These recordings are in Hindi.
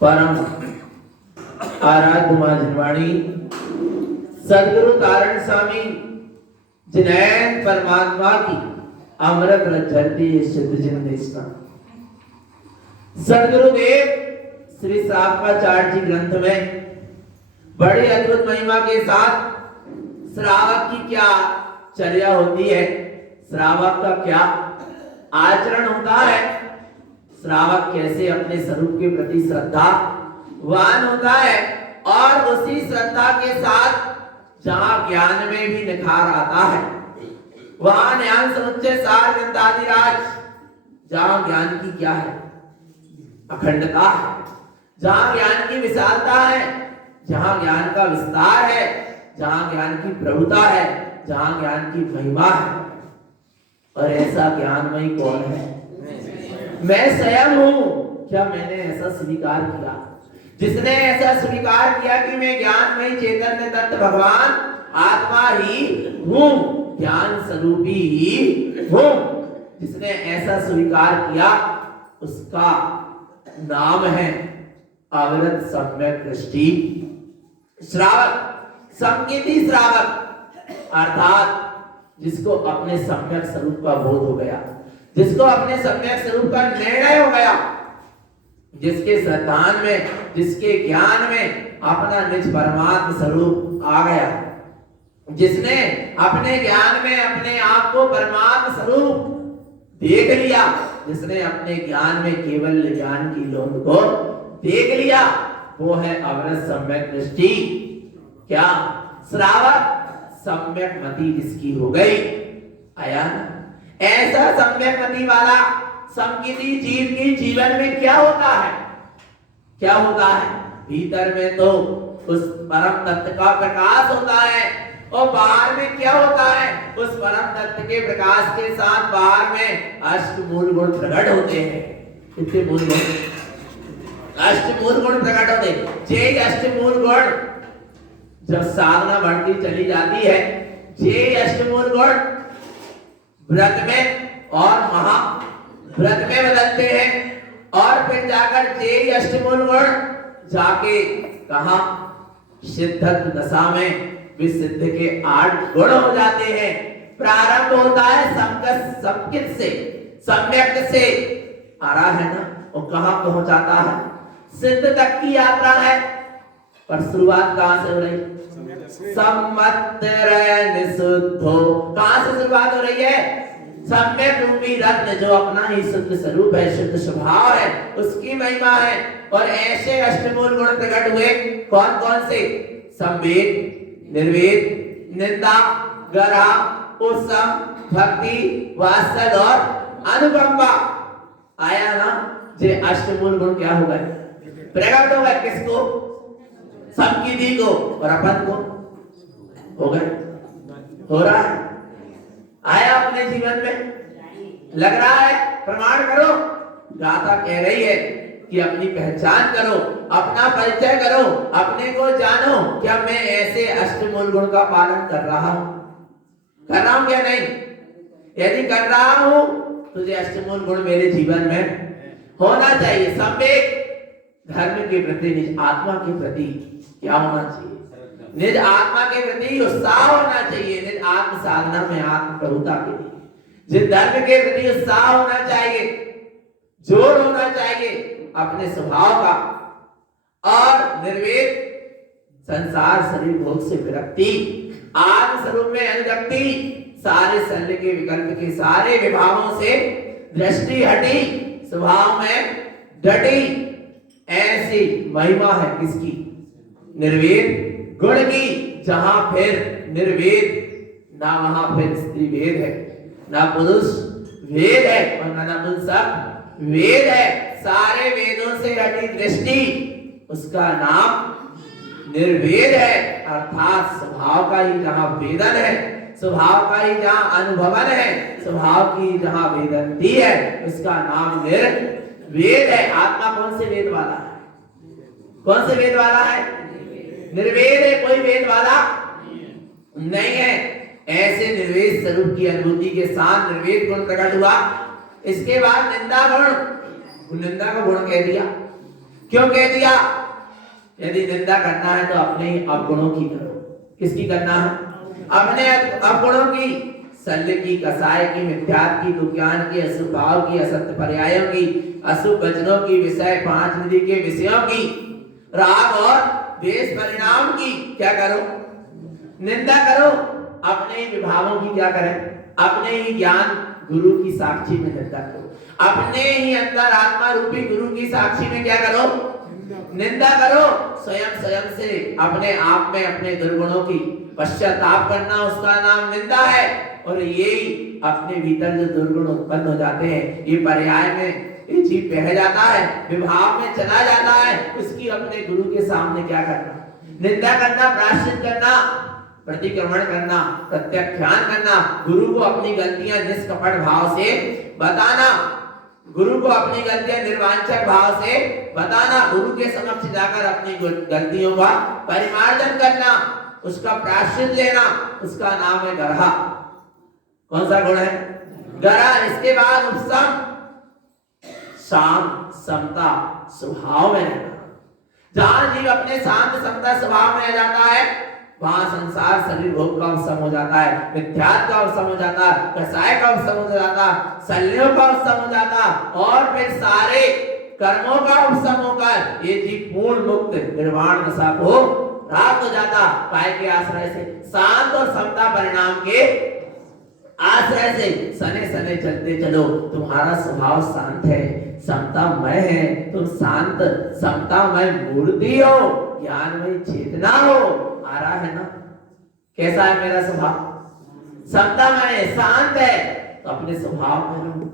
परम आराध्य मां जिनवाणी सदगुरु तारण स्वामी जिनैन परमात्मा की अमृत रचती सिद्ध जिंदेशना सदगुरुदेव श्री श्रावकाचार्य जी ग्रंथ में बड़ी अद्भुत महिमा के साथ श्रावक की क्या चर्या होती है, श्रावक का क्या आचरण होता है, श्रावक कैसे अपने स्वरूप के प्रति श्रद्धावान होता है और उसी श्रद्धा के साथ जहां ज्ञान में भी निखार आता है वहां ज्ञान समुच्चय सार ग्रंथादिराज, जहां ज्ञान की क्या है अखंडता है, जहां ज्ञान की विशालता है, जहां ज्ञान का विस्तार है, जहां ज्ञान की प्रभुता है, जहां ज्ञान की महिमा है। और ऐसा ज्ञानमय कौन है? मैं स्वयं हूं। क्या मैंने ऐसा स्वीकार किया? जिसने ऐसा स्वीकार किया कि मैं ज्ञानमय चैतन्य तत्व भगवान आत्मा ही हूं, ज्ञान स्वरूपी ही हूं, जिसने ऐसा स्वीकार किया उसका नाम है अविरत सम्यक दृष्टि श्रावक, संकेती श्रावक, अर्थात जिसको अपने सम्यक स्वरूप का बोध हो गया, जिसको अपने सम्यक स्वरूप का निर्णय हो गया, जिसके संतान में, जिसके ज्ञान में अपना निज परमात्म स्वरूप आ गया, जिसने अपने ज्ञान में अपने आप को परमात्म स्वरूप देख लिया, जिसने अपने ज्ञान में केवल ज्ञान की लोंद को देख लिया, वो है अविरत सम्यक दृष्टि। क्या? श्रावक सम्यक मति जिसकी हो गई। आया? ऐसा सम्यक मति वाला संकीर्ति जीव की जीवन में क्या होता है? क्या होता है? भीतर में तो उस परम तत्व का प्रकाश होता है और बाहर में क्या होता है? उस परम तत्व के प्रकाश के साथ बाहर में अष्टमूल गुण प्रकट होते हैं। कितने मूल गुण? अष्टमूल गुण प्रकट होते हैं। जे अष्टमूल गुण जब साधना बढ़ती चली जाती है, जे अष्टमूल गुण व्रत में और महा व्रत में बदलते हैं और फिर जाकर जे अष्टमूल गुण जाके कहा सिद्धत्व दशा में विसिद्ध के 8 गुण हो जाते हैं। प्रारंभ होता है संकित से, सम्यक से आ रहा है ना, वो कहां पहुंचाता है? सिद्ध तक की यात्रा है। पर शुरुआत कहां से हो रही? सम्मतरन शुद्धो। कहां से शुरुआत हो रही है? सम्यक रूपी रत्न जो अपना ही शुद्ध स्वरूप है, शुद्ध स्वभाव है, उसकी महिमा है। और ऐसे अष्टमूल गुण प्रकट हुए। कौन कौन से? संवेद, निर्वेद, निंदा, गरा, उपशम, भक्ति, वात्सल और अनुकंपा। जे अष्टमूल गुण क्या हो गए, प्रकट हो गए। किसको? सबकी दी को और अपन को हो गए। हो रहा है, आया अपने जीवन में, लग रहा है, प्रमाण करो। गाथा कह रही है कि अपनी पहचान करो, अपना परिचय करो, अपने को जानो। क्या मैं ऐसे अष्टमूल गुण का पालन कर रहा हूं? कर रहा हूं क्या नहीं? यदि कर रहा हूं, तुझे अष्टमूल गुण मेरे जीवन में होना चाहिए। संवेग धर्म के प्रति, निज आत्मा के प्रति क्या होना चाहिए? निज आत्मा के प्रति उत्साह होना चाहिए। निज आत्म साधना में आत्म प्रभुता के लिए जिस धर्म के प्रति उत्साह होना चाहिए, जोर होना चाहिए अपने स्वभाव का। और निर्वेद संसार शरीर भोग से विरक्ति, आत्म स्वरूप में अनुरक्ति, सारे शल्य के विकल्प के सारे विभागों से दृष्टि हटी, स्वभाव में डटी। ऐसी महिमा है किसकी? निर्वेद गुण की। जहां फिर निर्वेद, ना वहां फिर स्त्री वेद है, ना पुरुष वेद है और ना नपुंसक वेद है। सारे वेदों से हटी दृष्टि, उसका नाम निर्वेद है। अर्थात स्वभाव का ही जहां वेदन है, स्वभाव का ही जहां अनुभवन है, स्वभाव की जहां वेदंती है, उसका नाम निर्वेद है। आत्मा कौन से वेद वाला है? कौन से वेद वाला है? निर्वेद है, कोई वेद वाला नहीं है। ऐसे निर्वेद स्वरूप की अनुभूति के साथ निर्वेद गुण प्रकट हुआ। इसके बाद निंदा गुण, निंदा का गुण कह दिया। क्यों कह दिया? यदि निंदा करना है तो अपने अवगुणों की करो। किसकी करना है? अपने अवगुणों की। शल्य की, कसाय की, मिथ्यात्व की, दुज्ञान की, अशुभ भाव की, असत्य पर्यायों की, अशुभ वचनों की, विषय पांच निधि के विषयों की, राग और द्वेष परिणाम की क्या करो? निंदा करो। अपने ही विभागों की क्या करें? अपने ही ज्ञान गुरु की साक्षी में निंदा करो। अपने ही अंतर आत्मा रूपी गुरु की साक्षी में क्या करो? निंदा करो। स्वयं से अपने आप में अपने दुर्गुणों की पश्चाताप करना, उसका नाम निंदा है। और यही अपने भीतर जो दुर्गुण उत्पन्न हो जाते हैं, ये पर्याय में ये जीव बह जाता है, विभाव में चला जाता है, उसकी अपने गुरु के सामने क्या करना? निंदा करना, प्रायश्चित करना, प्रतिक्रमण करना, प्रत्याख्यान करना, गुरु को अपनी गलतियां निष्कपट भाव से बताना, गुरु को अपनी गलतियां निर्वांछक भाव से बताना, गुरु के समक्ष जाकर अपनी गलतियों का परिमार्जन करना, उसका प्रायश्चित लेना, उसका नाम है गरहा। कौन सा गुण है? गरहा। इसके बाद उपसम, शांत समता स्वभाव में रहना। जहां जीव अपने शांत समता स्वभाव में रह जाता है, वहां संसार शरीर भोग का उपशम हो जाता है, मिथ्यात्व का उपशम हो जाता है, कसाय का उपशम हो जाता, शल्यों का उपशम हो जाता, और फिर सारे कर्मों का उपशम होकर ये जीव पूर्ण मुक्त निर्वाण दशा को प्राप्त हो जाता। काय के आश्रय से? शांत और समता परिणाम के आश्रय से। सने सने चलते चलो, तुम्हारा स्वभाव शांत है, समतामय है, तुम शांत समतामय मूर्ति हो, ज्ञानमय चेतना हो। आ रहा है ना? कैसा है मेरा स्वभाव? समतामय, शांत है। तो अपने स्वभाव में रहो।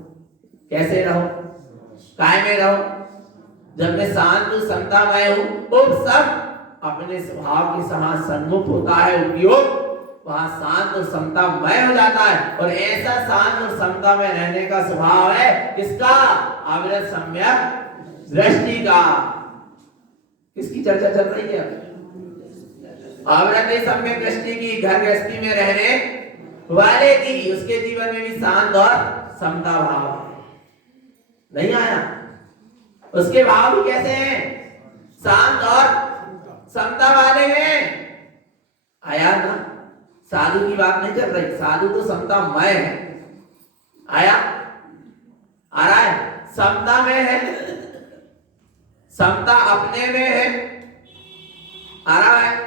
कैसे रहो? काय में रहो? जब मैं शांत हूं, समतामय हूं, वो सब अपने स्वभाव के समान सन्मुख होता है उपयोग, वहां शांत और समतामय हो जाता है। और ऐसा शांत और समता में रहने का स्वभाव है किसका? अविरत सम्यक दृष्टि का। किसकी चर्चा चल रही है? अविरत सम्यक दृष्टि की, घर गृहस्थी में रहने वाले की। उसके जीवन में भी शांत और समता भाव है। नहीं आया? उसके भाव भी कैसे हैं? शांत और समता वाले हैं। आया ना? साधु की बात नहीं चल रही, साधु तो समतामय है। आया? आ रहा है? समता में है, समता अपने में है, आ रहा है,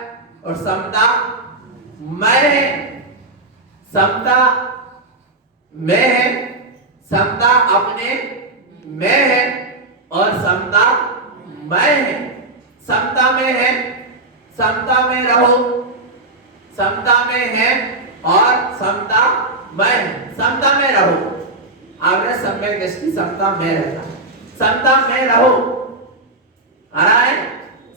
और समता मैं है, समता में है, समता अपने में है, और समता मैं है। समता में है, समता में रहो, समता में है और समता में, समता में रहो। अगर सम्यक दृष्टि समता में रहता है, समता में रहो, आ रहा है,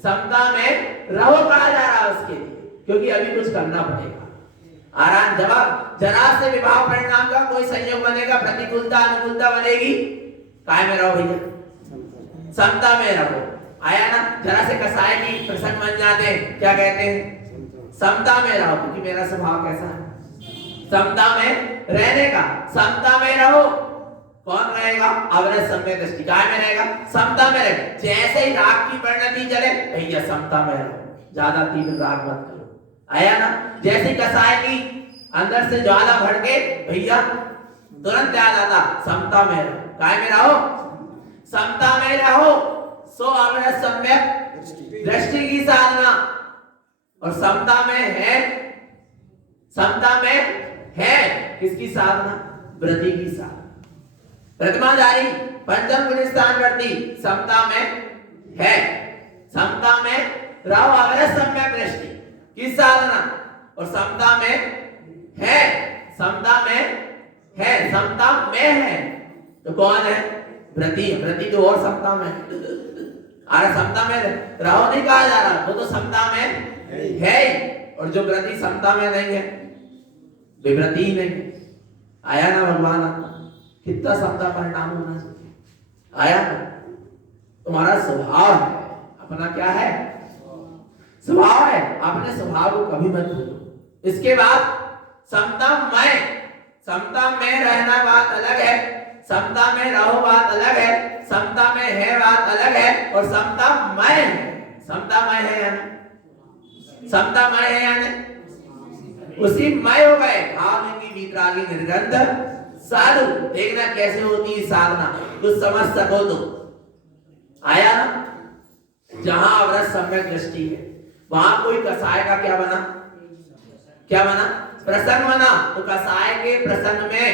समता में रहो कहा जा रहा है उसके लिए, क्योंकि अभी कुछ करना पड़ेगा। आराम जवाब, जरा से विवाह परिणाम का कोई संयोग बनेगा, प्रतिकूलता अनुकूलता बनेगी, काय में रहो भैया, समता में रहो। आया ना, जरा से कसाय की प्रसंग बन जाते हैं, क्या कहते हैं, समता में रहो, क्योंकि मेरा स्वभाव कैसा है, समता में रहने का, समता में रहो। कौन रहेगा, अवरस सम्यक दृष्टि, काय में रहेगा, समता में रहे। जैसे ही राग की परिणति चले भैया समता में रहो, ज्यादा तीव्र राग मत करो। आया ना, जैसे कसाय की अंदर से ज्वाला भड़के भैया तुरंत याद आता, समता में रहो, काय में रहो, समता में रहो। सो अवरस सम्यक दृष्टि की साधना, और समता में है, समता में है किसकी साधना, व्रति की साधना। प्रतिमाधारी पंचम गुण स्थान वर्ती समता में है, समता में रहो, अवरस सम्यक दृष्टि की साधना, और समता में है, समता में है, समता में है तो कौन है, व्रति, व्रति तो और समता में, अरे समता में रहो नहीं कहा जा रहा, वो तो समता में है, और जो व्रति समता में नहीं है विव्रति ही नहीं। आया ना भगवान, कितना समता परिणाम होना चाहिए। आया ना, तुम्हारा स्वभाव है अपना, क्या है, स्वभाव है, अपने स्वभाव को कभी मत भूलो। इसके बाद समता में रहना बात अलग है, समता में रहो बात अलग है, समता में है बात अलग है, और समता मय है, समता मय है यानी, समता मय है यानी उसी मय हो गए। भाव में की वितरागी निर्गंध साधु, देखना कैसे होती है साधना, कुछ समझ सको तो। आया ना, जहां अवरस सम्यक दृष्टि है वहां कोई कसाय का क्या बना, क्या बना, प्रसन्न बना, तो कसाय के प्रसन्न में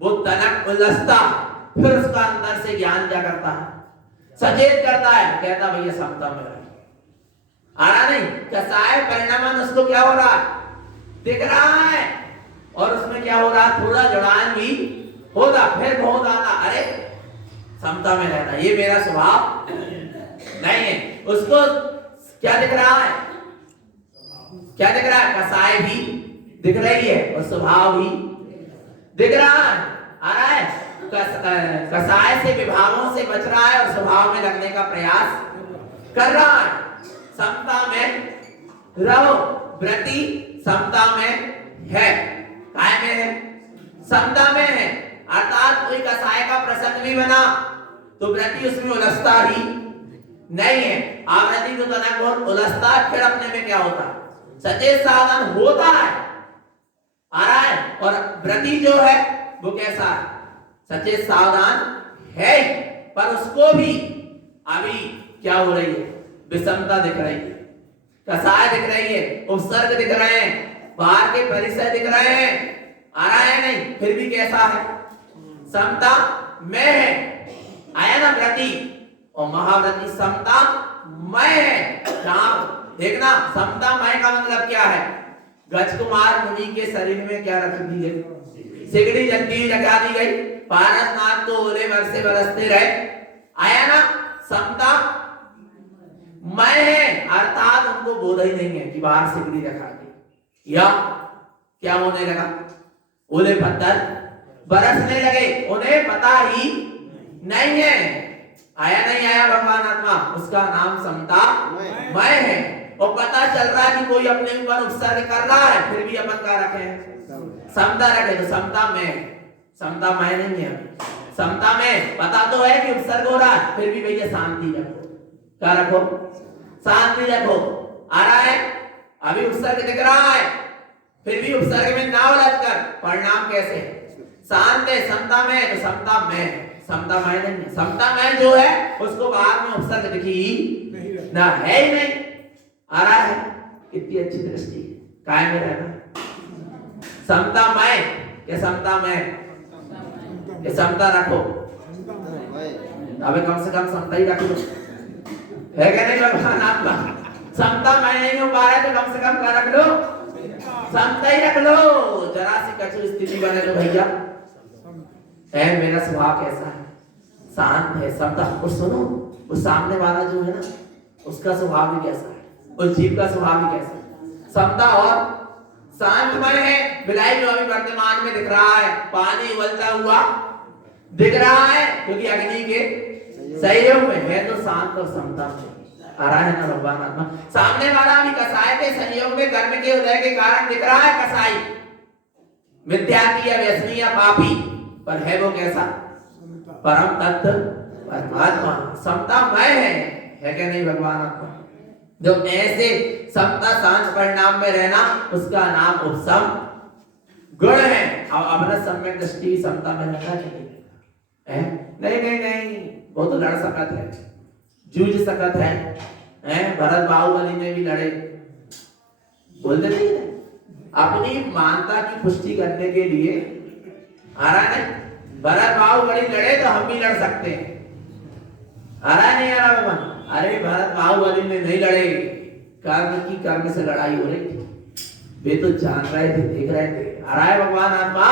वो तनक उल्लसता, फिर उसका अंदर से ज्ञान क्या करता है, सचेत करता है, कहता भैया समता में रहे। आ रहा नहीं, कसाय परिणामन उसको क्या हो रहा है, दिख रहा है, और उसमें क्या हो रहा, थोड़ा जुड़ान भी होता, फिर बहुत आता, अरे समता में रहना ये मेरा स्वभाव नहीं है। उसको क्या दिख रहा है, क्या दिख रहा है, कसाय भी दिख रही है और स्वभाव भी दिख रहा है। आ रहा है, कसाय से विभावों से बच रहा है और स्वभाव में लगने का प्रयास कर रहा है। समता में रहो, व्रति समता में है, काय में है, समता में है। अर्थात कोई कसाय का प्रसंग भी बना तो व्रति उसमें उलझता ही नहीं है। आवृत्ति को तनक और उलझता, फिर अपने में क्या होता, सचेत साधन होता है। आ रहा है, और व्रति जो है वो कैसा है, सचेत सावधान है, पर उसको भी अभी क्या हो रही है, विषमता दिख रही है, कसाय दिख रही है, उपसर्ग दिख रहे हैं, बाहर के परिसर दिख रहे हैं। आ रहा है नहीं, फिर भी कैसा है, समता में है। आया ना व्रति, और महाव्रति समता मय है। जहां देखना, समता मय का मतलब क्या है, गज कुमार मुनि के शरीर में क्या रख दी है, सिगड़ी जंजीर लगा दी गई, पारसनाथ तो ओले बरसे बरसते रहे। आया ना, समता मय है, अर्थात उनको बोध ही नहीं है कि बाहर सिगड़ी रखा गई, या क्या होने लगा, ओले पत्थर बरसने लगे, उन्हें पता ही नहीं है। आया नहीं आया भगवान आत्मा, उसका नाम समता मय है। और पता चल रहा है कि कोई अपने ऊपर उपसर्ग कर रहा है, फिर भी अपन का रखे समता रखे, तो समता में, समता मय नहीं है। समता में पता तो है कि उपसर्ग हो रहा है, फिर भी भैया शांति रखो, क्या रखो, शांति रखो। आ रहा है, अभी उपसर्ग दिख रहा है, फिर भी उपसर्ग में ना उलझ कर परिणाम कैसे शांत है, समता में, तो समता में, समता में नहीं, समता में जो है उसको बाद में उपसर्ग दिखी ना है ही नहीं। आ रहा है, कितनी अच्छी दृष्टि, काय में रहना, समता में, क्या समता में, ये समता रखो, अबे कम से कम समता ही रख लो, है क्या नहीं भगवान आपका, समता में नहीं हो पा रहा है तो कम से कम क्या रख लो, समता ही रख लो। जरा सी कछु स्थिति बने तो भैया मेरा स्वभाव कैसा है, शांत है, समता। और सुनो, वो सामने वाला जो है ना, उसका स्वभाव भी कैसा है, उस जीव का स्वभाव भी कैसा है, समता और शांतमय है। बिलाई जो अभी वर्तमान में दिख रहा है, पानी उबलता हुआ दिख रहा है, क्योंकि अग्नि के सहयोग में है, तो शांत और समता में आ रहा है ना भगवान आत्मा। सामने वाला भी कसाई के संयोग में कर्म के उदय के कारण दिख रहा है कसाई, मिथ्यात्व या व्यसनी या पापी, पर है वो कैसा, परम तत्व परमात्मा, समतामय है क्या नहीं भगवान आत्मा। जो ऐसे समता शांत परिणाम में रहना, उसका नाम उपसम गुण है। अब अपना सम्यक दृष्टि समता में रहना चाहिए है? नहीं नहीं नहीं, वो तो लड़ सकत है, जूझ सकत है, भरत बाहुबली में भी लड़े, बोलते नहीं है, अपनी मानता की पुष्टि करने के लिए आ रहा है। भरत बाहुबली लड़े तो हम भी लड़ सकते हैं, आ रहा है नहीं आ रहा भगवान। अरे भरत बाहुबली में नहीं लड़े, कर्म की कर्म से लड़ाई हो रही थी, वे तो जान रहे थे, देख रहे थे, आ रहा है भगवान आत्मा।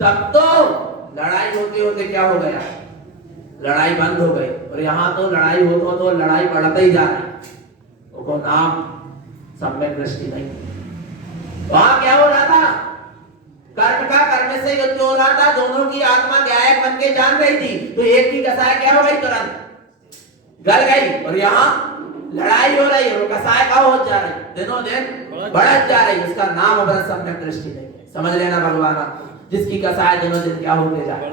तब तो लड़ाई होते होते क्या हो गया, लड़ाई बंद हो गई, और यहाँ तो लड़ाई हो तो लड़ाई बढ़ता ही जा रही, वो नाम सम्यक दृष्टि नहीं। वहां क्या हो रहा था, कर्म का कर्म से युद्ध हो रहा था, दोनों की आत्मा गायक बन के जान रही थी, तो एक की कसाय क्या हो गई, तुरंत गल गई, और यहाँ लड़ाई हो रही है, वो कसाय का हो जा रही, दिनों दिन बढ़त जा रही, उसका नाम अपना सम्यक दृष्टि नहीं है। समझ लेना भगवान, जिसकी कसाय दिनों दिन क्या होते जाए,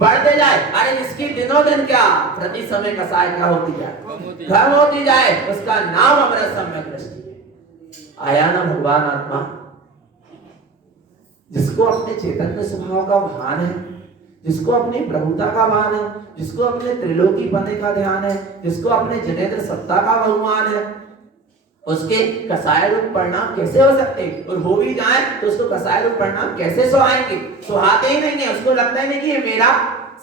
बढ़ते जाए, अरे जिसकी दिनों दिन क्या प्रति समय कसाय क्या होती जाए, कम होती जाए, उसका नाम अमृत सम्यक दृष्टि है। आया ना भगवान आत्मा। जिसको अपने चैतन्य स्वभाव का भान है, जिसको अपनी प्रभुता का भान है, जिसको अपने त्रिलोकी पने का ध्यान है, जिसको अपने जनेन्द्र सत्ता का बहुमान है, उसके कसाय रूप परिणाम कैसे हो सकते, और हो भी जाए तो उसको कसाय रूप परिणाम कैसे सुहाएंगे, सुहाते ही नहीं है। उसको लगता है नहीं कि ये मेरा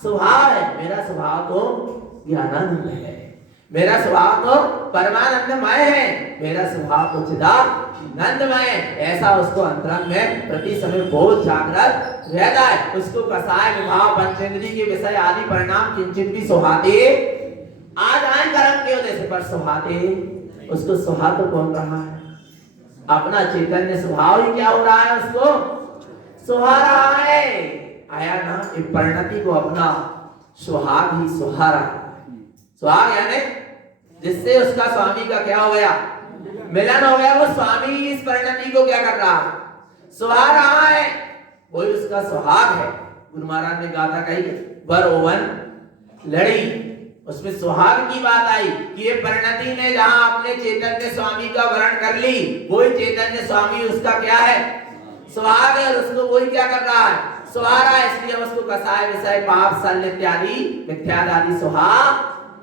स्वभाव है, मेरा स्वभाव तो ज्ञानानंद है, मेरा स्वभाव तो परमानंदमय है, मेरा स्वभाव तो चिदानंदमय। ऐसा उसको अंतरंग में प्रति समय बहुत जागृत रहता है। उसको कसाय विभाव पंचेंद्रिय के विषय आदि परिणाम किंचित भी सुहाते आ जाए कर्म के उदय से, पर सुहाते, उसको सुहा तो कौन रहा है, अपना चैतन्य स्वभाव ही क्या हो रहा है, उसको सुहा रहा है। आया ना, ये परिणति को अपना सुहाग ही सुहा रहा है। सुहाग यानी जिससे उसका स्वामी का क्या हो गया, मिलन हो गया, वो स्वामी इस परिणति को क्या कर रहा है, सुहा रहा है, वही उसका सुहाग है। गुरु महाराज ने गाथा कही, वर ओवन लड़ी, उसमें सुहाग की बात आई कि ये परिणति ने जहां अपने चैतन्य स्वामी का वर्ण कर ली, वही चैतन्य स्वामी उसका क्या है, सुहाग है, और उसको वही क्या कर रहा है, सुहा रहा है। इसलिए उसको कसाय विषय पाप सल इत्यादि मिथ्याद आदि सुहा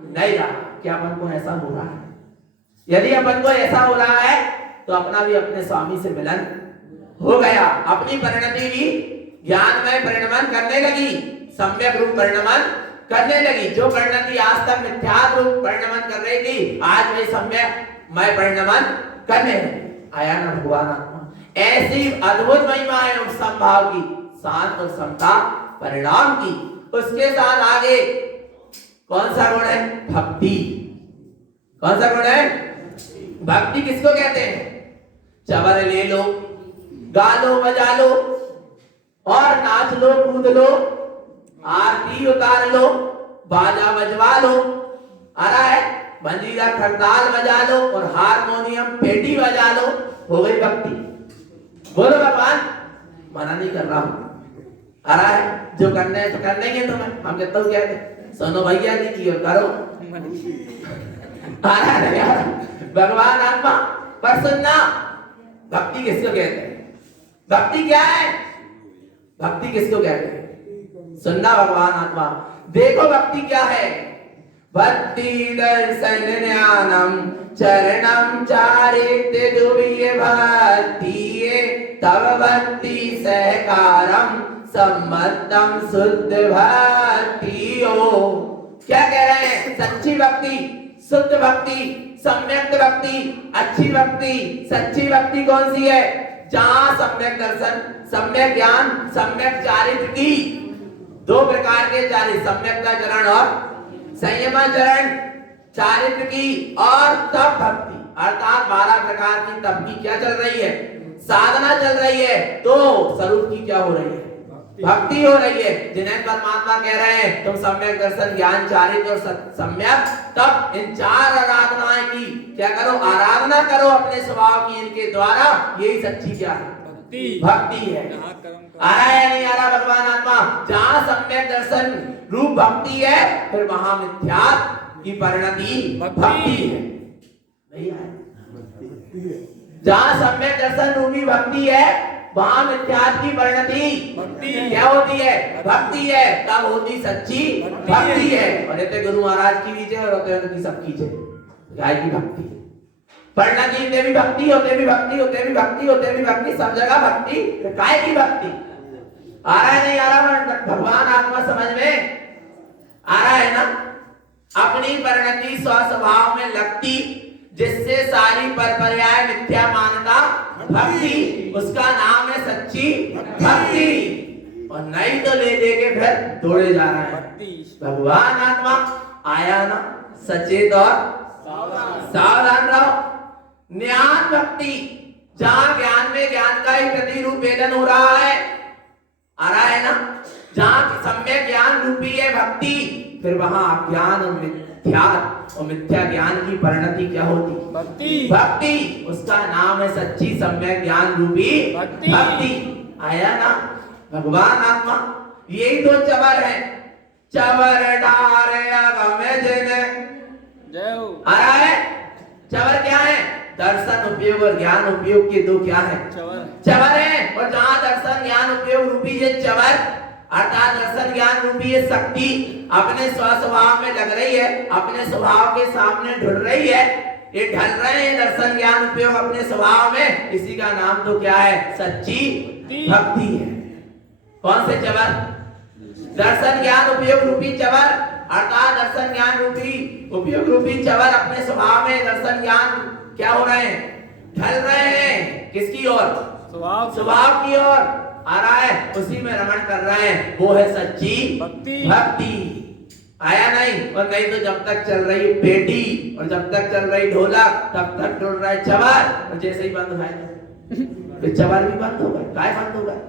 नहीं रहा। क्या अपन को ऐसा हो रहा है? यदि अपन को ऐसा हो रहा है तो अपना भी अपने स्वामी से मिलन हो गया, अपनी परिणति भी ज्ञानमय परिणमन करने लगी, सम्यक रूप परिणमन करने लगी। जो परिणति आज तक मिथ्यात्व रूप परिणमन कर रही थी, आज वही सम्यकमय परिणमन करने लगी। आया ना भगवान आत्मा। ऐसी अद्भुत महिमा है उपसम भाव की, शांत और समता परिणाम की। उसके साथ आगे कौन सा गुण है? भक्ति। कौन सा गुण है? भक्ति किसको कहते हैं? चवर ले लो, गा लो, बजा लो और नाच लो, कूद लो, आरती उतार लो, बाजा बजवा लो, आ रहा है मंजीरा खरताल बजा लो और हारमोनियम पेटी बजा लो, हो गई भक्ति। बोलो भगवान, मना नहीं कर रहा हूं, आ रहा है जो करने है तो कर लेंगे। तुम्हें हम कहते हो क्या, सुनो भैया जी की और करो, आ रहा है यार भगवान आत्मा। पर सुनना, भक्ति किसको कहते हैं? भक्ति क्या है? भक्ति किसको कहते हैं? सुनना भगवान आत्मा, देखो भक्ति क्या है। भक्ति दर्शन ज्ञानम चरणम चारित्य दुर्य भक्ति, तव भक्ति सहकारम सम्मतम शुद्ध भक्ति। ओ क्या कह रहे हैं? सच्ची भक्ति, शुद्ध भक्ति, सम्यक भक्ति, अच्छी भक्ति, सच्ची भक्ति कौन सी है? जहां सम्यक दर्शन, सम्यक ज्ञान, सम्यक चारित्र की दो प्रकार के चारित्र, सम्यक्ताचरण और संयमाचरण, चारित्र की और तप भक्ति, अर्थात 12 प्रकार की तप की क्या चल रही है, साधना चल रही है। तो स्वरूप की क्या हो रही है, भक्ति हो रही है। जिन्हें परमात्मा कह रहे हैं तुम सम्यक दर्शन, ज्ञान, चारित्र और सम्यक तप, इन 4 आराधनाएं की क्या करो, आराधना करो अपने स्वभाव की, इनके द्वारा यही सच्ची क्या है, भक्ति है। आ रहा है नहीं आ रहा भगवान आत्मा? जहां सम्यक दर्शन रूप भक्ति है, फिर वहां मिथ्या की परिणति भक्ति है। नहीं है? जहां सम्यक दर्शन रूपी भक्ति है, वहां मिथ्यात्व की परिणति क्या होती है, भक्ति है। तब होती सच्ची भक्ति है। और ये गुरु महाराज की भी जय और होते सबकी जय, गाय की भक्ति, परिणति होते भी भक्ति, होते भी भक्ति, होते भी भक्ति, होते भी भक्ति, सब जगह भक्ति, गाय की भक्ति। आ रहा है नहीं आ रहा भगवान आत्मा समझ में आ रहा है ना? अपनी परिणति स्वस्वभाव में लगती, जिससे सारी परपर्याय मिथ्या मानता भक्ति, उसका नाम है सच्ची भक्ति। और नहीं तो ले दे के फिर दौड़े जा रहा है। भगवान आत्मा आया ना, सचेत और सावधान रहो। ज्ञान भक्ति, जहां ज्ञान में ज्ञान का ही प्रतिरूप वेदन हो रहा है, आ रहा है ना? जहां सम्यक ज्ञान रूपी है भक्ति, फिर वहां अज्ञान और मिथ्या और मिथ्या ज्ञान की परिणति क्या होती, भक्ति। भक्ति, उसका नाम है सच्ची सम्यक ज्ञान रूपी भक्ति। आया ना भगवान आत्मा? यही तो चवर है, चवर डारे अगमे जिने। आ रहा है? चवर क्या है? दर्शन उपयोग और ज्ञान उपयोग के दो क्या है, चवर है। और जहां दर्शन ज्ञान उपयोग रूपी ये चवर, अर्थात दर्शन ज्ञान रूपी ये शक्ति अपने स्वस्वभाव में लग रही है, अपने स्वभाव के सामने ढुल रही है, ये ढल रहे हैं दर्शन ज्ञान उपयोग अपने स्वभाव में, इसी का नाम तो क्या है, सच्ची भक्ति है। कौन से चवर? दर्शन ज्ञान उपयोग रूपी चवर, अर्थात दर्शन ज्ञान रूपी उपयोग रूपी चवर अपने स्वभाव में दर्शन ज्ञान क्या हो रहे हैं, ढल रहे हैं। किसकी ओर? स्वभाव की ओर आ रहा है, उसी में रमण कर रहे हैं, वो है सच्ची भक्ति। आया नहीं? और नहीं तो जब तक चल रही पेटी और जब तक चल रही ढोलक, तब तक डोल रहा है चवर, और जैसे ही बंद है तो चवर भी बंद हो गए। काय बंद हो गए?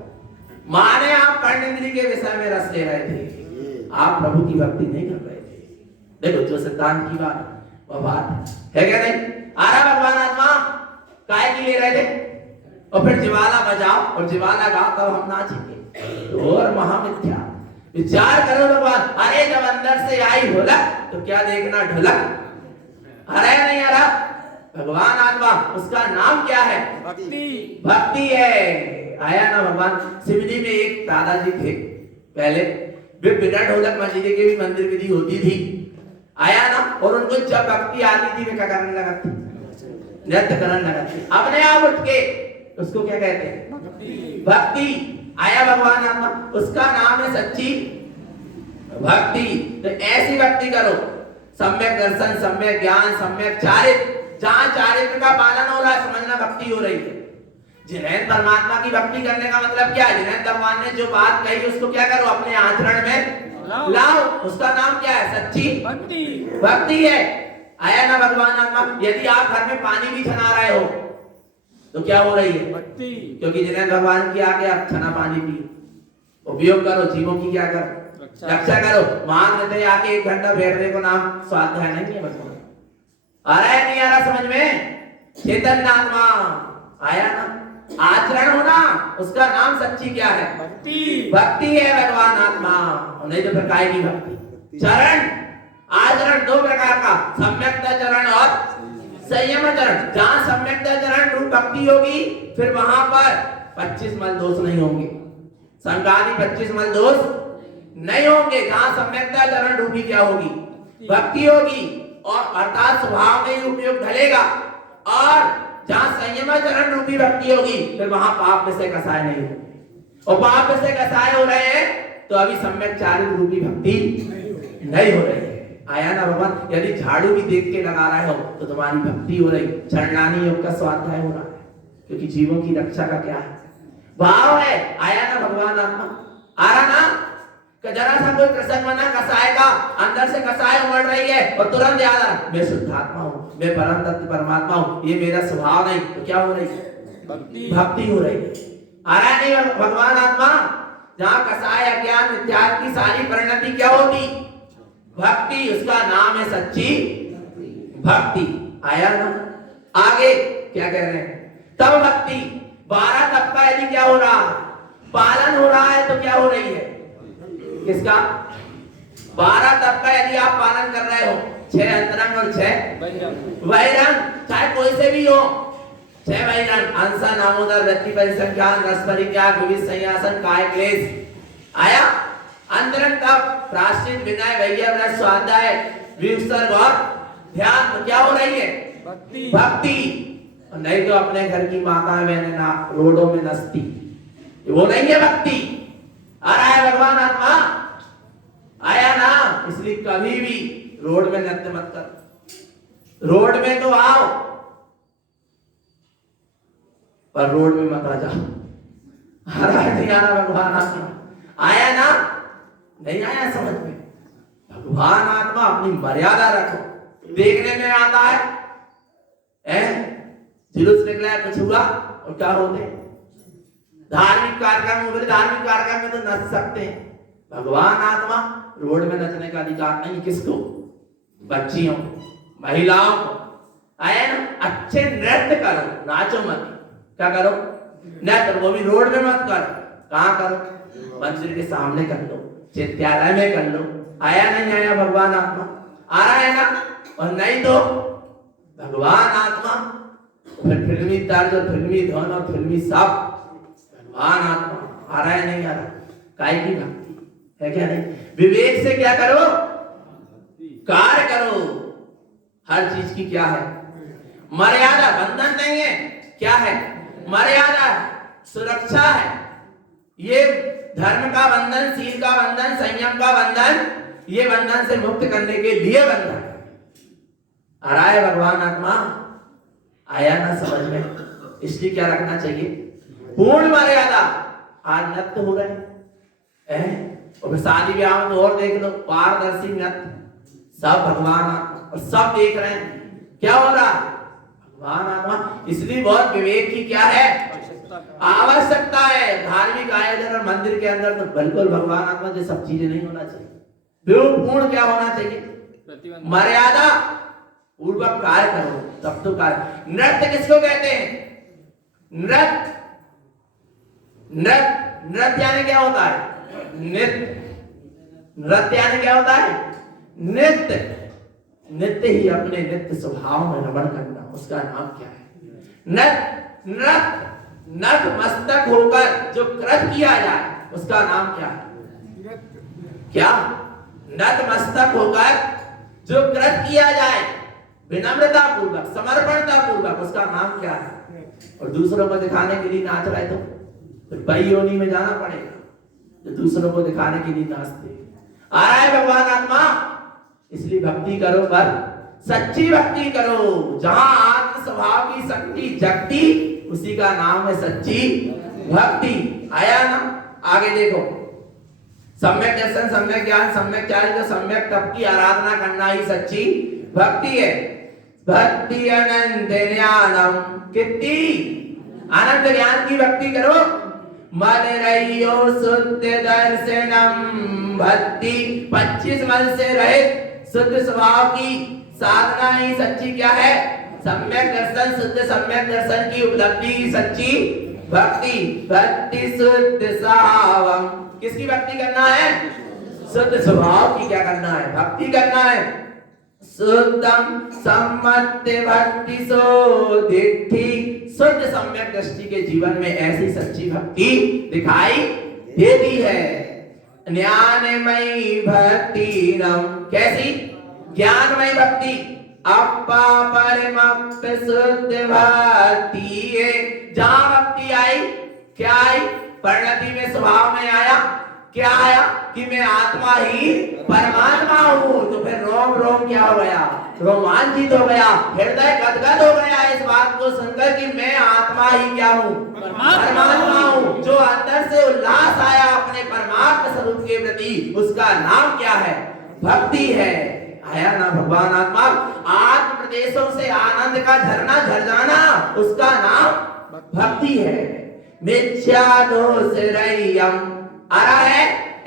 माने आप कर्णेंद्री के विषय में रस ले रहे थे, आप प्रभु की भक्ति नहीं कर रहे थे। देखो जो सिद्धांत की बात, वह बात है क्या नहीं? आ रहा भगवान आत्मा? काय की ले रहे थे? और फिर ज्वाला बजाओ और ज्वाला गाओ, तब हम नाचेंगे। और महामिथ्या विचार करो भगवान। अरे जब अंदर से आई ढोलक तो क्या देखना ढोलक? आ रहा है नहीं आ रहा? भगवान आत्मा, उसका नाम क्या है, भक्ति। भक्ति है। आया ना भगवान? सिवनी में एक दादाजी थे पहले, वे बिना ढोलक मंजीरे के भी मंदिर विधि होती थी। आया ना? और उनको जब भक्ति आती थी वे क्या करने लगा थी, नृत्य करने लगा थी अपने आप उठ के। उसको क्या कहते हैं, भक्ति। आया भगवान आत्मा? उसका नाम है सच्ची भक्ति। तो ऐसी भक्ति करो, सम्यक दर्शन, सम्यक ज्ञान, सम्यक चारित्र, जहां चारित्र का पालन हो रहा है समझना भक्ति हो रही है। जिन्हें परमात्मा की भक्ति करने का मतलब क्या है? जिन्हें भगवान ने जो बात कही उसको क्या करो, अपने आचरण में लाओ। उसका नाम क्या है, सच्ची भक्ति है। आया ना भगवान आत्मा? यदि आप घर में पानी भी छना रहे हो तो क्या हो रही है, भक्ति। क्योंकि जिन्हें भगवान की आके आप छना पानी पी, उपयोग करो, जीवों की क्या करो, रक्षा करो। मान लेते आके 1 घंटा बैठने को नाम स्वाध्याय नहीं है भगवान। आ रहा है नहीं आ रहा समझ में? चैतन्य आत्मा आया ना? आचरण होना, उसका नाम सच्ची क्या है, भक्ति। भक्ति है भगवान आत्मा। नहीं तो फिर काय की भक्ति? चरण, आचरण दो प्रकार का, सम्यक्ता चरण और संयम चरण। जहां सम्यक्ता चरण रूप भक्ति होगी, फिर वहां पर 25 मल दोष नहीं होंगे, संगादि 25 मल दोष नहीं होंगे। जहां सम्यक्ता चरण रूपी क्या होगी, भक्ति होगी, और अर्थात स्वभाव में उपयोग ढलेगा। और जहां संयम चरण रूपी भक्ति होगी, फिर वहां पाप में से कसाय नहीं होगी। और पाप में से कसाय हो रहे हैं तो अभी सम्यक चारित्र रूपी भक्ति नहीं हो रही है। आया ना भगवान? यदि झाड़ू भी देख के लगा रहे हो तो तुम्हारी भक्ति हो रही, चरणानी योग का स्वाध्याय हो रहा है, क्योंकि जीवों की रक्षा का क्या है, भाव है। आया ना भगवान आत्मा? आ रहा ना? कि जरा सा कोई प्रसंग बना कसाय का, अंदर से कसाय उमड़ रही है और तुरंत याद आ रहा मैं शुद्धात्मा हूँ, मैं परम तत्व परमात्मा हूँ, ये मेरा स्वभाव नहीं, तो क्या हो रही है? भक्ति हो रही है। आ रहा है नहीं भगवान आत्मा? जहाँ कसाय अज्ञान इत्यादि की सारी परिणति क्या होती? भक्ति। उसका नाम है सच्ची भक्ति। आया ना? आगे क्या कह रहे हैं? तब भक्ति 12 तप का यदि क्या हो रहा है? पालन हो रहा है तो क्या हो रही है? किसका? 12 तप का यदि आप पालन कर रहे हो, 6 अंतरंग और 6 बहिरंग, चाहे कोई से भी हो, 6 बहिरंग, अंसा नामोदर वृत्ति परिसंख्यान रस परित्याग विविध संयासन काय क्लेश। आया? अंतरंग तप प्रायश्चित विनय वैज्ञ व्रत स्वाध्याय विसर्ग और ध्यान, तो क्या हो रही है? भक्ति। नहीं तो अपने घर की माता बहने ना रोडों में नचती, वो नहीं है भक्ति। आ रहा है भगवान आत्मा? आया ना? इसलिए कभी भी रोड में नृत्य मत कर। रोड में तो आओ पर रोड में मत आ जाओ। आ रहा है नहीं आ रहा भगवान आत्मा? आया ना? नहीं आया समझ में? भगवान आत्मा अपनी मर्यादा रखो। देखने में आता है जुलूस निकला है, कुछ हुआ और क्या होते? धार्मिक कार्यक्रम, धार्मिक कार्यक्रम में तो नच सकते हैं। भगवान आत्मा रोड में नचने का अधिकार नहीं। किसको? बच्चियों, महिलाओं को। आए ना? अच्छे नृत्य करो, नाचो मत। क्या करो? नृत्य, वो भी रोड में मत करो। कहाँ करो? मंदिर के सामने कर लो, चित्यालय में कर लो। आया नहीं आया भगवान आत्मा? आ रहा है ना? और नहीं तो भगवान आत्मा फिर फिल्मी तर्ज और फिल्मी धुन और फिल्मी सब। भगवान आत्मा आ रहा है नहीं आ रहा? काय की भक्ति है क्या? नहीं। विवेक से क्या करो? कार्य करो। हर चीज की क्या है? मर्यादा। बंधन नहीं है, क्या है? मर्यादा, सुरक्षा है। ये धर्म का बंधन, शील का बंधन, संयम का बंधन, ये बंधन से मुक्त करने के लिए बंधन। आ रहा है भगवान आत्मा? आया ना समझ में? इसलिए क्या रखना चाहिए? पूर्ण मर्यादा। आज नृत्य हो रहे हैं और शादी ब्याह में तो और देख लो, पारदर्शी नृत्य, सब भगवान आत्मा और सब देख रहे हैं। क्या हो रहा? भगवान आत्मा। इसलिए बहुत विवेक की क्या है? आवश्यकता है। धार्मिक आयोजन और मंदिर के अंदर तो बिल्कुल भगवान आत्मा से सब चीजें नहीं होना चाहिए। पूर्ण क्या होना चाहिए? मर्यादा पूर्वक कार्य करो, तब तो कार्य। नृत्य किसको कहते हैं? नृत्य, नृत्य, नृत्य यानी क्या होता है? नित्य। नृत्य यानी क्या होता है? नित्य। नित्य ही अपने नित्य स्वभाव में रमण करना, उसका नाम क्या है? नृत्य। नृत्य नत मस्तक होकर जो कृत किया जाए, उसका नाम क्या है? क्या? नत मस्तक होकर जो कृत किया जाए, विनम्रता पूर्वक, समर्पणता पूर्वक, उसका नाम क्या है? और दूसरों को दिखाने के लिए नाच रहे तो फिर वही योनि में जाना पड़ेगा जो दूसरों को दिखाने के लिए नाचते। आ रहा है भगवान आत्मा? इसलिए भक्ति करो, पर सच्ची भक्ति करो। जहां आत्म स्वभाव की शक्ति जगती, उसी का नाम है सच्ची भक्ति। आया ना? आगे देखो, सम्यक दर्शन, सम्यक ज्ञान, सम्यक चारित्र, सम्यक तप की आराधना करना ही सच्ची भक्ति है। भक्ति अनंत ज्ञानम, कितनी अनंत ज्ञान की भक्ति करो। मन रहियो शुद्ध दर्शनम, भक्ति 25 मन से रहित शुद्ध स्वभाव की साधना ही सच्ची क्या है? सम्यक दर्शन। शुद्ध सम्यक दर्शन की उपलब्धि सच्ची भक्ति। भक्ति शुद्ध सावम, किसकी भक्ति करना है? शुद्ध स्वभाव की क्या करना है? भक्ति करना है। शुद्धम सम्मत भक्ति सो दिट्ठी, शुद्ध सम्यक दृष्टि के जीवन में ऐसी सच्ची भक्ति दिखाई देती है। ज्ञानमयी भक्ति नम, कैसी? ज्ञानमयी भक्ति। अपा परमप्त शुद्ध भक्ति, जहां भक्ति आई, क्या आई? परिणति में, स्वभाव में आया। क्या आया? कि मैं आत्मा ही परमात्मा हूं। तो फिर रोम रोम हूँ क्या हो गया, रोमांचित हो गया, हृदय गदगद हो गया इस बात को सुनकर कि मैं आत्मा ही क्या हूँ, परमात्मा हूँ। जो अंदर से उल्लास आया अपने परमात्मा स्वरूप के प्रति, उसका नाम क्या है, भक्ति है। आया ना भगवान आत्मा, आत्म प्रदेशों से आनंद का झरना झर जाना, उसका नाम भक्ति है। मिथ्या दोष रहियम, आ रहा है,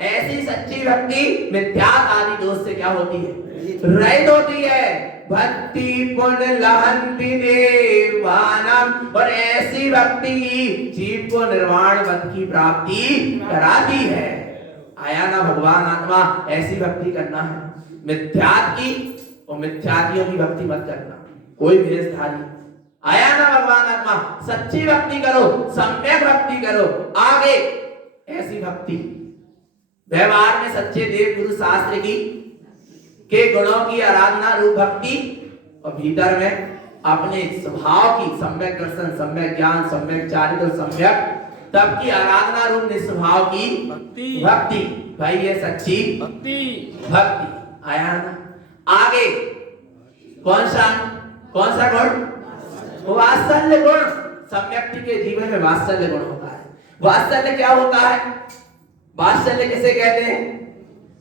ऐसी सच्ची भक्ति मिथ्यात आदि दोष से क्या होती है, रहित होती है। भक्ति पुण्य लहंति देवानम, और ऐसी भक्ति जीव को निर्वाण पद की प्राप्ति कराती है। आया ना भगवान आत्मा, ऐसी भक्ति करना है। मिथ्यात की और मिथ्यातियों की भक्ति मत करना, कोई भेषधारी। आया ना भगवान आत्मा, सच्ची भक्ति करो, सम्यक भक्ति करो। आगे ऐसी भक्ति व्यवहार में सच्चे देव गुरु शास्त्र की के गुणों की आराधना रूप भक्ति, और भीतर में अपने स्वभाव की सम्यक दर्शन, सम्यक ज्ञान, सम्यक चारित्र, सम्यक तब की आराधना रूप निस्वभाव की भक्ति। भाई ये सच्ची भक्ति। आया ना। आगे कौन सा गुण, वात्सल्य गुण। सम्यक के जीवन में वात्सल्य गुण होता है। वात्सल्य क्या होता है, वात्सल्य किसे कहते हैं,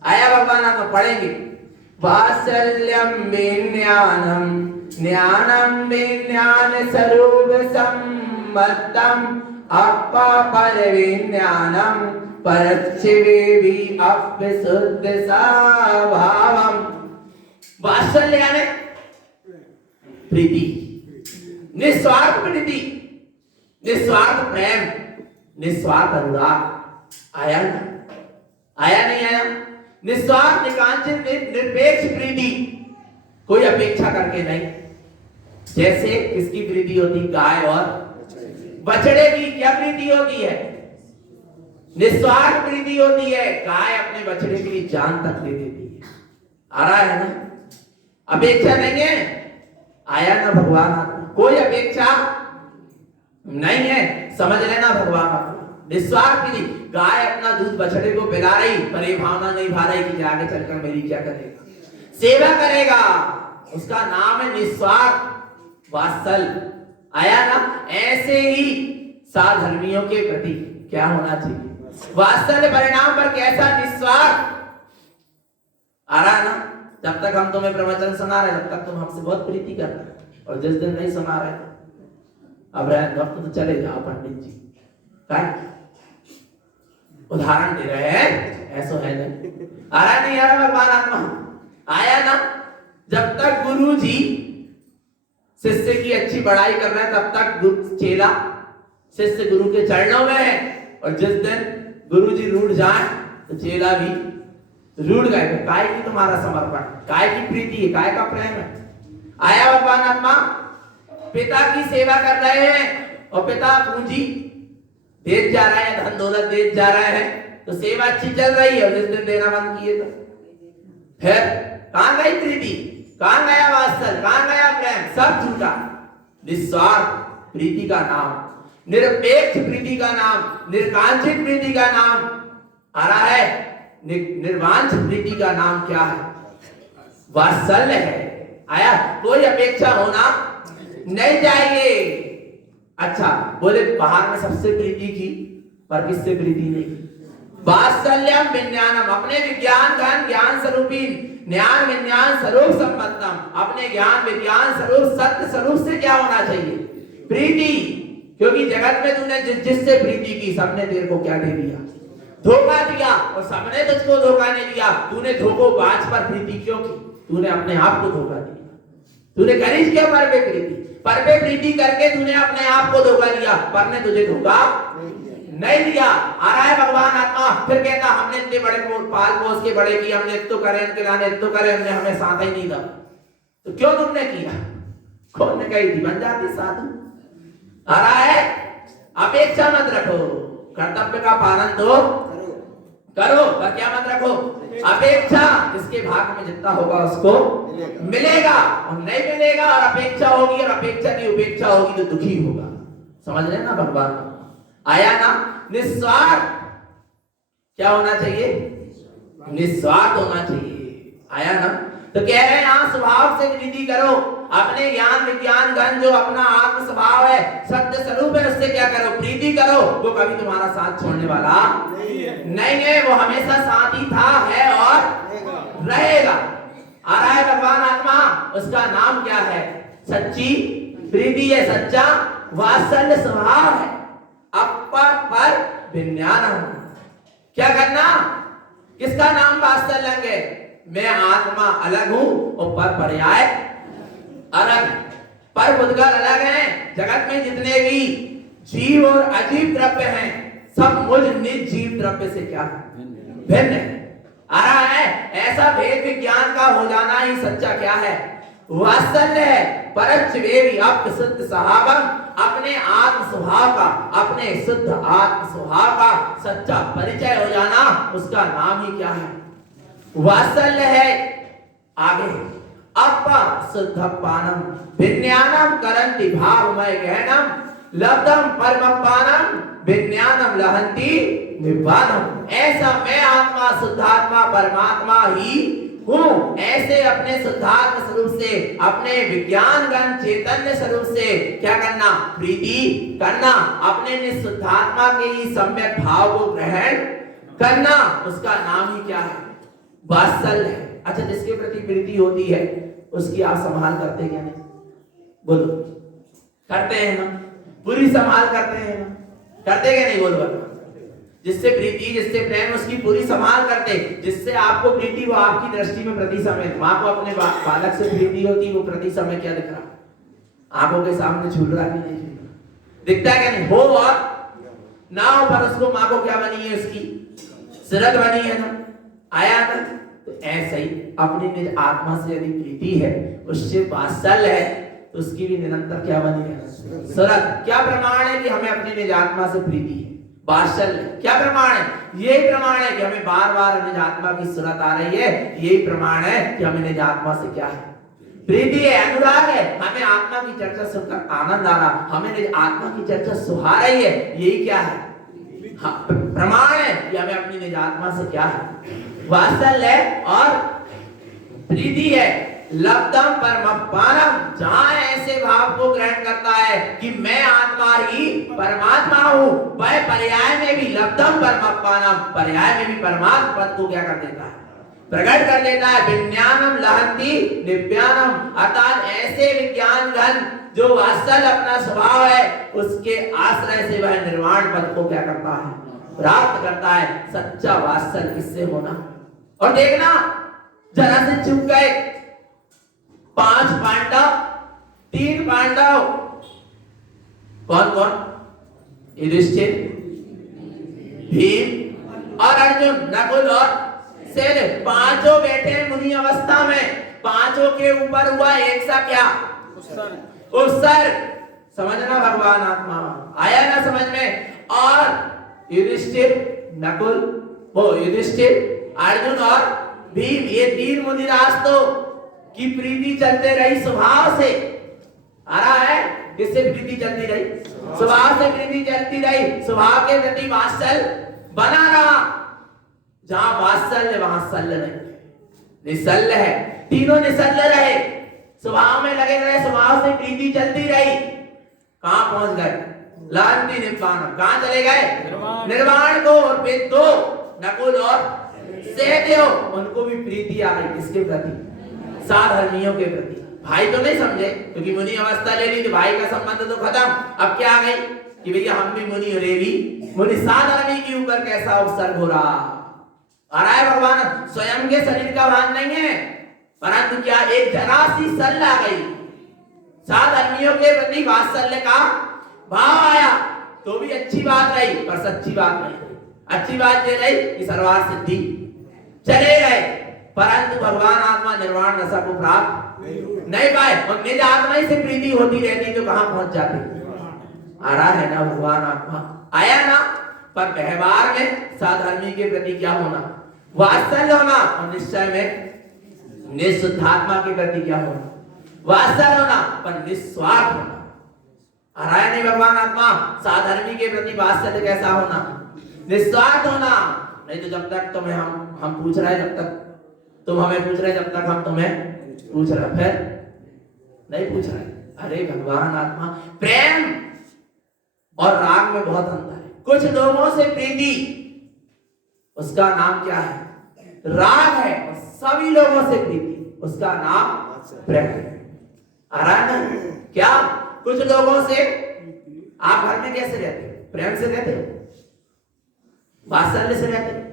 आया भगवान आप पढ़ेंगे। वात्सल्यम विज्ञानम, ज्ञानम विज्ञान स्वरूप सम्मतम, अपर विज्ञानम परच्छिवी अप्यशुद्ध स्वभावम। वात्सल्य यानी प्रीति, निस्वार्थ प्रीति, निस्वार्थ प्रेम, निस्वार्थ अनुराग। आया ना, आया नहीं आया। निस्वार्थ निकांक्षित निरपेक्ष प्रीति, कोई अपेक्षा करके नहीं। जैसे किसकी प्रीति होती, गाय और बछड़े की क्या प्रीति होती है, निस्वार्थ प्रीति होती है। गाय अपने बछड़े के लिए जान तक दे देती है। आ रहा है ना, अपेक्षा नहीं है। आया ना भगवान, कोई अपेक्षा नहीं है, समझ लेना भगवान। निस्वार्थ प्रीति, गाय अपना दूध बछड़े को पिला रही, पर ये भावना नहीं भा रही कि आगे चलकर मेरी क्या करेगा, सेवा करेगा, उसका नाम है निस्वार्थ वात्सल्य। आया ना। ऐसे ही साधर्मियों के प्रति क्या होना चाहिए, वात्सल्य परिणाम पर कैसा, निस्वार्थ। आ रहा है ना। जब तक हम तुम्हें प्रवचन सुना रहे, तब तक तुम हमसे बहुत प्रीति कर रहे, और जिस दिन नहीं सुना रहे, अब वक्त तो चले जाओ पंडित जी, क्या उदाहरण दे रहे हैं, ऐसा है नहीं। आ रहा नहीं, आ रहा भगवान आत्मा। आया ना। जब तक गुरु जी शिष्य की अच्छी बड़ाई कर रहे हैं, तब तक चेला शिष्य गुरु के चरणों में है, और जिस दिन गुरु जी रूठ जाए तो चेला भी रूठ गए। काय की तुम्हारा समर्पण, काय की प्रीति है, काय का प्रेम है। आया भगवान आत्मा, पिता की सेवा कर रहे हैं, और पिता पूंजी देते जा रहे हैं, धन दौलत देते जा रहे हैं, तो सेवा अच्छी चल रही है, और जिस दिन देना बंद किए तो फिर कहां गई प्रीति, कहां गया वात्सल्य, कहां गया प्रेम, सब झूठा। निस्वार्थ प्रीति का नाम, निरपेक्ष प्रीति का नाम, निर्कांक्षित प्रीति का नाम आ रहा है, निर्वांछ प्रीति का नाम क्या है, वात्सल्य है। आया, कोई अपेक्षा होना नहीं चाहिए। अच्छा बोले, बाहर में सबसे प्रीति की, पर किससे प्रीति नहीं। वात्सल्यम विज्ञानम, अपने विज्ञान ज्ञान ज्ञान स्वरूपी ज्ञान विज्ञान स्वरूप संपन्नम, अपने ज्ञान विज्ञान स्वरूप सत्य स्वरूप से क्या होना चाहिए, प्रीति। क्योंकि जगत में तूने जिससे प्रीति की, सबने तेरे को क्या दे दिया, धोखा दिया, और सबने तुझको धोखा नहीं दिया। तूने धोखेबाज पर प्रीति क्यों की, तूने अपने आप को धोखा दिया। तूने करी क्यों पर पे प्रीति, पर पे प्रीति करके तूने अपने आप को धोखा दिया, पर ने तुझे धोखा नहीं दिया। आ रहा है भगवान आत्मा, फिर कहता हमने इतने बड़े पाल पोस के बड़े किए, हमने तो करे, इनके लाने तो करे, हमने हमें साथ ही नहीं दा, तो क्यों तुमने किया, कौन ने कही थी, बन जाती साधु। आ रहा है, अपेक्षा मत रखो, कर्तव्य का पालन तो करो, पर क्या मत रखो, अपेक्षा। जिसके भाग में जितना होगा उसको मिलेगा, और नहीं मिलेगा, और अपेक्षा होगी, और अपेक्षा की उपेक्षा होगी तो दुखी होगा। समझ रहे ना भगवान। आया ना। निस्वार्थ क्या होना चाहिए, निस्वार्थ होना चाहिए। आया ना। तो कह रहे हैं यहां स्वभाव से प्रीति करो, अपने ज्ञान विज्ञान घन जो अपना आत्म स्वभाव है, सत्य स्वरूप है, उससे क्या करो, प्रीति करो। वो कभी तुम्हारा साथ छोड़ने वाला नहीं है, वो हमेशा साथ ही था, है और रहेगा। आ रहा है भगवान आत्मा, उसका नाम क्या है, सच्ची प्रीति है, सच्चा वात्सल्य स्वभाव है। अपर पर विज्ञानम, क्या करना, किसका नाम वात्सल्य है, मैं आत्मा अलग हूं और पर पर्याय अलग, पर बुद्धगल अलग हैं। जगत में जितने भी जीव और अजीव द्रव्य हैं, सब मुझ निज जीव द्रव्य से क्या भिन्न है। आ रहा है, ऐसा भेद विज्ञान का हो जाना ही सच्चा क्या है, वात्सल्य है। परच वेवी अप शुद्ध स्वभावम, अपने आत्म स्वभाव का, अपने शुद्ध आत्म स्वभाव का सच्चा परिचय हो जाना, उसका नाम ही क्या है, वात्सल्य है। आगे अप शुद्ध पानम विज्ञानम करंति भावमय गहनम, लब्धम परमपानम विज्ञानम लहंती निब्बानम। ऐसा मैं आत्मा शुद्धात्मा परमात्मा ही हूँ, ऐसे अपने शुद्धात्म स्वरूप से, अपने विज्ञान गण चैतन्य स्वरूप से क्या करना, प्रीति करना, अपने निशुद्धात्मा के ही सम्यक भाव को ग्रहण करना, उसका नाम ही क्या है, वात्सल्य है। अच्छा, जिसके प्रति प्रीति होती है उसकी आप संभाल करते क्या नहीं, बोलो, करते हैं ना, पूरी संभाल करते हैं ना, करते क्या नहीं, बोलो। जिससे प्रीति, जिससे प्रेम, उसकी पूरी संभाल करते। जिससे आपको प्रीति, वो आपकी दृष्टि में प्रति समय, माँ को अपने बालक से प्रीति होती, वो प्रति समय क्या दिख रहा, आंखों के सामने झूल रहा कि नहीं झूल रहा, दिखता है क्या नहीं, हो और ना हो, पर उसको माँ को क्या बनी है, उसकी सिरत बनी है ना, आया ना। तो ऐसे ही अपनी निज आत्मा से यदि प्रीति है, उससे वात्सल्य है, तो उसकी भी निरंतर क्या बनी है, सिरत। क्या प्रमाण है कि हमें अपनी निज आत्मा से प्रीति है, वात्सल्य, क्या प्रमाण है, यही प्रमाण है कि हमें बार बार निज आत्मा की सुरत आ रही है, यही प्रमाण है कि हमें निज आत्मा से क्या है, प्रीति है, अनुराग है। हमें आत्मा की चर्चा सुनकर आनंद आ रहा, हमें निज आत्मा की चर्चा सुहा रही है, यही क्या है, प्रमाण है कि हमें अपनी निज आत्मा से क्या है, वात्सल्य और प्रीति है। लब्धम परमपानम, जहां ऐसे भाव को ग्रहण करता है कि मैं आत्मा ही परमात्मा हूं, वह पर्याय में भी लब्धम परमपानम, पर्याय में भी परमात्मा पद को क्या कर देता है, प्रकट कर देता है। विज्ञानम लहंती निव्यानम, अर्थात ऐसे विज्ञान घन जो वात्सल्य अपना स्वभाव है, उसके आश्रय से वह निर्वाण पद को क्या करता है, प्राप्त करता है। सच्चा वात्सल्य किससे होना, और देखना, जरा से चुप गए 5 पांडव, 3 पांडव, कौन कौन, युधिष्ठिर, भीम और अर्जुन, नकुल और सहदेव, पांचों बैठे मुनि अवस्था में, पांचों के ऊपर हुआ एक सा क्या, उपसर्ग। समझना भगवान आत्मा, आया ना समझ में। और युधिष्ठिर, नकुल, वो युधिष्ठिर, अर्जुन और भीम, ये 3 मुनिराज तो की प्रीति चलते रही स्वभाव से। आ रहा है, किससे प्रीति चलती रही, स्वभाव से प्रीति चलती रही, स्वभाव के प्रति वात्सल्य बना रहा। जहां वात्सल्य वहां सल्य नहीं, निसल्य है, तीनों निसल्य रहे, स्वभाव में लगे रहे, स्वभाव से प्रीति चलती रही। कहां पहुंच गए, लांति निब्बानम, कहां चले गए, निर्वाण को। और फिर 2 नकुल और सहदेव, उनको भी प्रीति आ गई, किसके प्रति, साधर्मियों के प्रति। भाई तो नहीं समझे, क्योंकि मुनि अवस्था ले ली तो भाई का संबंध तो खत्म। अब क्या आ गई कि भैया हम भी मुनि हो, रे भी मुनि, साधर्मी के ऊपर कैसा उपसर्ग हो रहा। आ रहा है भगवान, स्वयं के शरीर का भान नहीं है, परंतु क्या एक जरा सी सल आ गई, साधर्मियों के प्रति वात्सल्य का भाव आया, तो भी अच्छी बात रही, पर सच्ची बात नहीं। अच्छी बात ये रही कि सर्वार्थ सिद्धि चले गए, परंतु भगवान आत्मा निर्वाण दशा को प्राप्त नहीं पाए। और निज आत्मा ही से प्रीति होती रहती तो कहां पहुंच जाते। आ रहा है ना भगवान आत्मा, आया ना। पर व्यवहार में साधर्मी के प्रति क्या होना, वात्सल्य होना, और निश्चय में निशुद्धात्मा के प्रति क्या होना, वात्सल्य होना, पर निस्वार्थ होना। आ रहा है नहीं भगवान आत्मा, साधर्मी के प्रति वात्सल्य कैसा होना, निस्वार्थ होना। नहीं तो जब तक तुम्हें हम पूछ रहे हैं, जब तक तुम हमें पूछ रहे जब तक हम तुम्हें पूछ रहे, फिर नहीं पूछ रहे। अरे भगवान आत्मा, प्रेम और राग में बहुत अंतर है। कुछ लोगों से प्रीति, उसका नाम क्या है? राग है। और सभी लोगों से प्रीति, उसका नाम प्रेम है। आ रहा है ना? क्या कुछ लोगों से आप घर में कैसे रहते हो? प्रेम से रहते हो? वात्सल्य से रहते हो?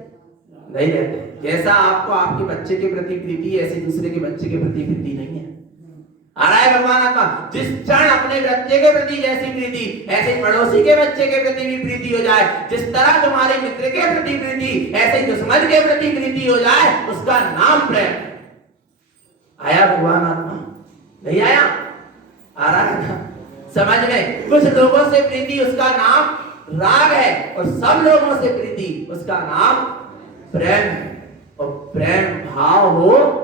नहीं रहते। जैसा आपको आपके बच्चे के प्रति प्रीति है, ऐसी दूसरे के बच्चे के प्रति प्रीति नहीं है। आ रहा है भगवान आत्मा? जिस क्षण अपने बच्चे के प्रति जैसी प्रीति, ऐसे पड़ोसी के बच्चे के प्रति भी प्रीति हो जाए। जिस तरह तुम्हारे मित्र के प्रति प्रीति, ऐसे दुश्मन के प्रति प्रीति हो जाए, उसका नाम प्रेम। आया भगवान आत्मा? नहीं आया? आ रहा है ना समझ में? कुछ लोगों से प्रीति, उसका नाम राग है। और सब लोगों से प्रीति, उसका नाम प्रेम है। और प्रेम भाव हो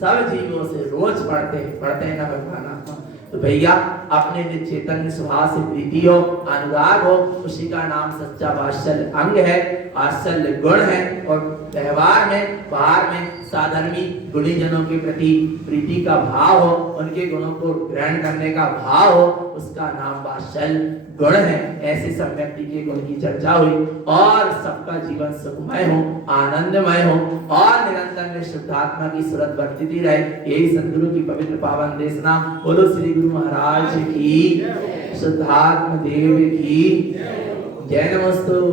सब जीवों से, रोज पढ़ते हैं ना भगवान आत्मा। तो भैया अपने चैतन्य स्वभाव से प्रीति हो, अनुराग हो, उसी का नाम सच्चा वात्सल्य अंग है, वात्सल्य गुण है। और व्यवहार में, बाहर में साधर्मी गुणीजनों के प्रति प्रीति का भाव हो, उनके गुणों को ग्रहण करने का भाव हो, उसका नाम वात्सल्य गुण है। ऐसे सब व्यक्ति के गुण की चर्चा हुई और सबका जीवन सुखमय हो, आनंदमय हो और निरंतर में शुद्धात्मा की सूरत बरतती रहे। यही सद्गुरु की पवित्र पावन देशना। बोलो श्री गुरु महाराज की, शुद्धात्मा देव की जय। नमस्तु।